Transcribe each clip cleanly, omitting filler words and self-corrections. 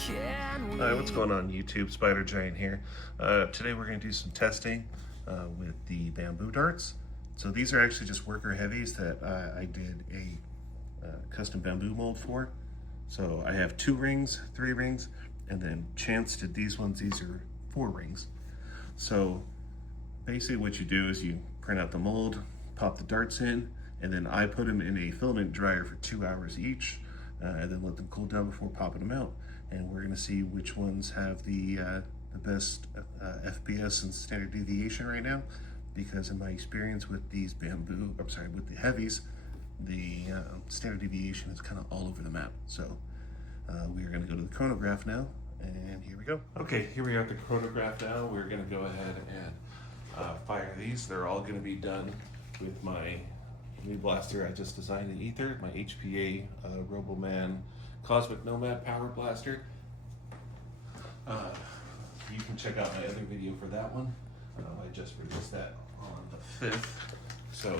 Hi, what's going on YouTube? Spider Giant here. Today we're going to do some testing with the bamboo darts. So these are actually just worker heavies that I did a custom bamboo mold for. So I have 2 rings, 3 rings, and then Chance did these ones. These are 4 rings. So basically what you do is you print out the mold, pop the darts in, and then I put them in a filament dryer for 2 hours each, and then let them cool down before popping them out. And we're going to see which ones have the best FPS and standard deviation right now, because in my experience with these with the heavies, the standard deviation is kind of all over the map. So we are going to go to the chronograph now, and here we go. Okay, here we are at the chronograph now. We're going to go ahead and fire these. They're all going to be done with my new blaster I just designed in Ether, my HPA Roboman Cosmic Nomad Power Blaster. You can check out my other video for that one. I just released that on the 5th. So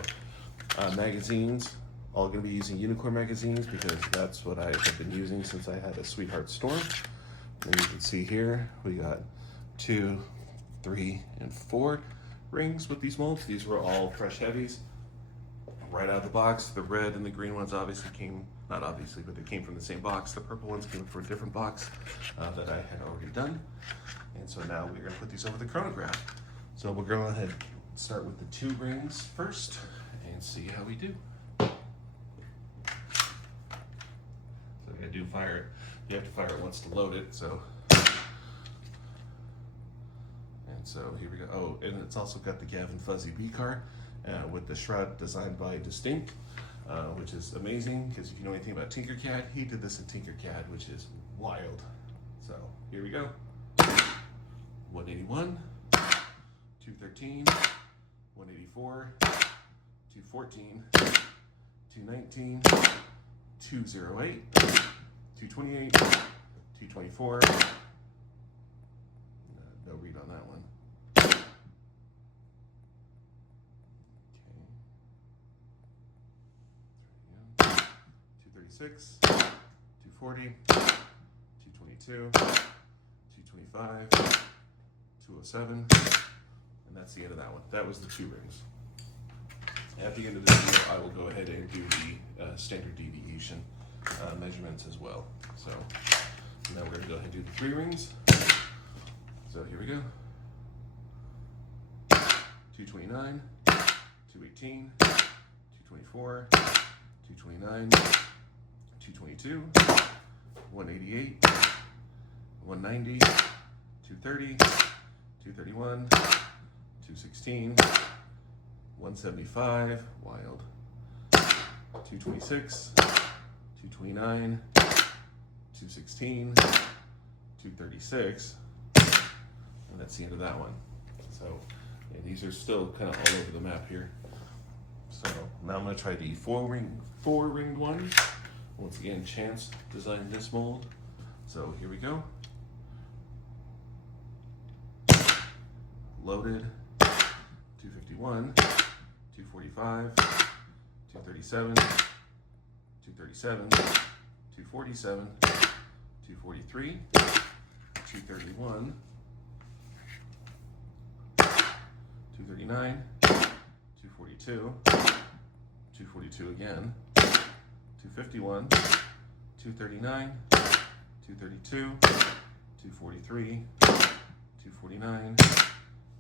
magazines, all going to be using Unicorn magazines because that's what I have been using since I had a Sweetheart Storm. And you can see here we got 2, 3, and 4 rings with these molds. These were all fresh heavies right out of the box. The red and the green ones obviously came, not obviously, but they came from the same box. The purple ones came from a different box that I had already done. And so now we're going to put these over the chronograph. So we'll go ahead and start with the 2 rings first and see how we do. So I do fire it. You have to fire it once to load it. So here we go. Oh, and it's also got the Gavin Fuzzy B car with the shroud designed by Distinct, which is amazing because if you know anything about Tinkercad, he did this in Tinkercad, which is wild. So here we go. 181, 213, 184, 214, 219, 208, 228, 224. No read on that one. Okay. 236, 240, 222, 225, 207, and that's the end of that one. That was the 2 rings. At the end of this video, I will go ahead and do the standard deviation measurements as well. So now we're going to go ahead and do the 3 rings. So here we go. 229, 218, 224, 229, 222, 188, 190, 230, 231, 216, 175, wild, 226, 229, 216, 236, and that's the end of that one. So yeah, these are still kind of all over the map here. So now I'm going to try the 4-ringed one. Once again, Chance designed this mold. So here we go. Loaded, 251, 245, 237, 237, 247, 243, 231, 239, 242, 242 again, 251, 239, 232, 243, 249,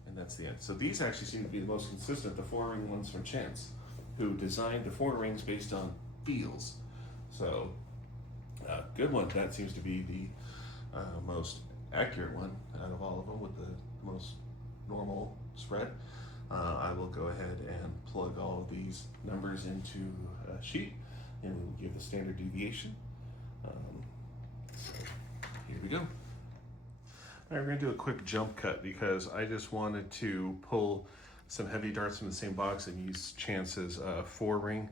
and that's the end. So these actually seem to be the most consistent, the 4-ring ones from Chance, who designed the 4 rings based on feels. So good one. That seems to be the most accurate one out of all of them with the most normal spread. I will go ahead and plug all of these numbers into a sheet and we'll give the standard deviation. So here we go. All right, we're gonna do a quick jump cut because I just wanted to pull some heavy darts from the same box and use Chance's 4-ring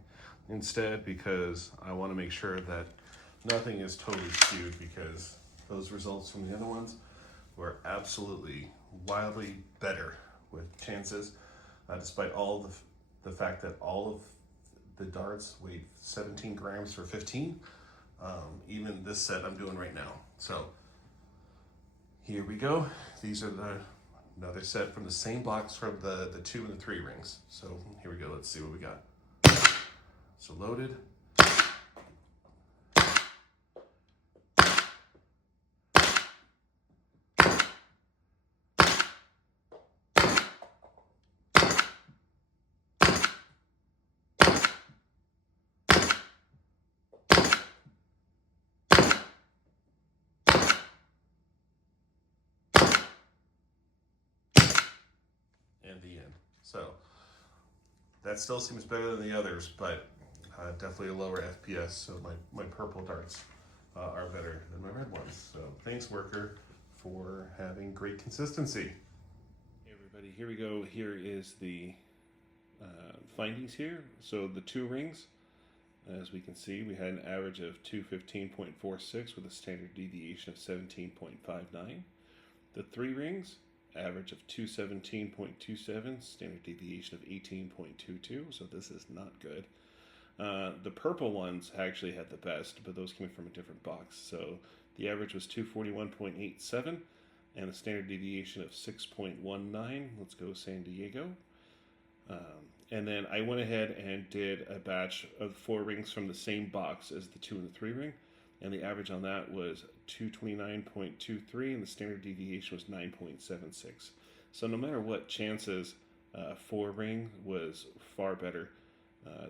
instead, because I want to make sure that nothing is totally skewed, because those results from the other ones were absolutely wildly better with Chance's, despite all the fact that all of the darts weighed 17 grams for 15. Even this set I'm doing right now. So Here we go. These are another set from the same box from the 2 and the 3 rings. So here we go. Let's see what we got. So loaded. And the end. So that still seems better than the others, but definitely a lower FPS. So my purple darts are better than my red ones. So thanks, Worker, for having great consistency. Hey everybody, here we go. Here is the findings here. So the 2 rings, as we can see, we had an average of 215.46 with a standard deviation of 17.59. The 3 rings, average of 217.27, standard deviation of 18.22, so this is not good. The purple ones actually had the best, but those came from a different box. So the average was 241.87 and a standard deviation of 6.19. Let's go San Diego. And then I went ahead and did a batch of 4 rings from the same box as the 2 and the 3 ring. And the average on that was 229.23, and the standard deviation was 9.76. So no matter what, chances 4 ring was far better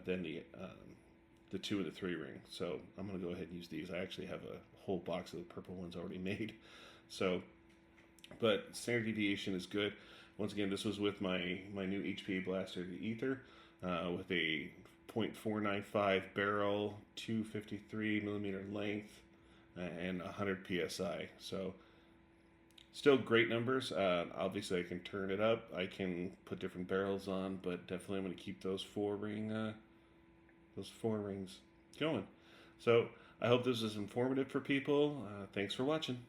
than the 2 and the 3 ring. So I'm going to go ahead and use these. I actually have a whole box of the purple ones already made. So, but standard deviation is good. Once again, this was with my new HPA blaster, the Ether, with a .495 barrel, 253 millimeter length, and 100 psi. So still great numbers. Obviously I can turn it up, I can put different barrels on, but definitely I'm going to keep those 4 rings going. So I hope this is informative for people. Thanks for watching.